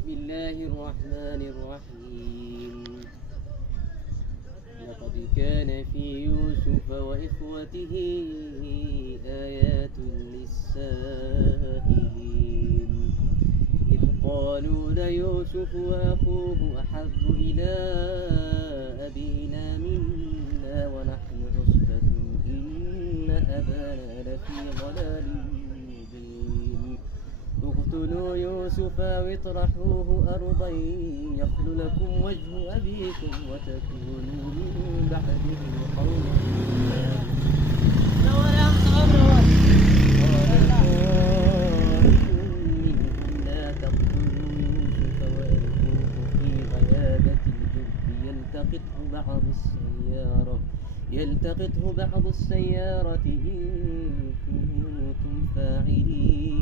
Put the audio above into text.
بسم الله الرحمن الرحيم. لقد كان في يوسف وإخوته آيات للسائلين إذ قالوا ليوسف وأخوه أحب إلى أبينا منا ونحن عصبة إن أبانا لفي ضلال مبين اقتلوا يوسف أو اطرحوه أرضا يخل لكم وجه أبيكم وتكونوا من بعده قوما قال قائل منهم لا تقتلوا يوسف وألقوه في غيابة الجب يلتقطه بعض السيارة إن كنتم فاعلين.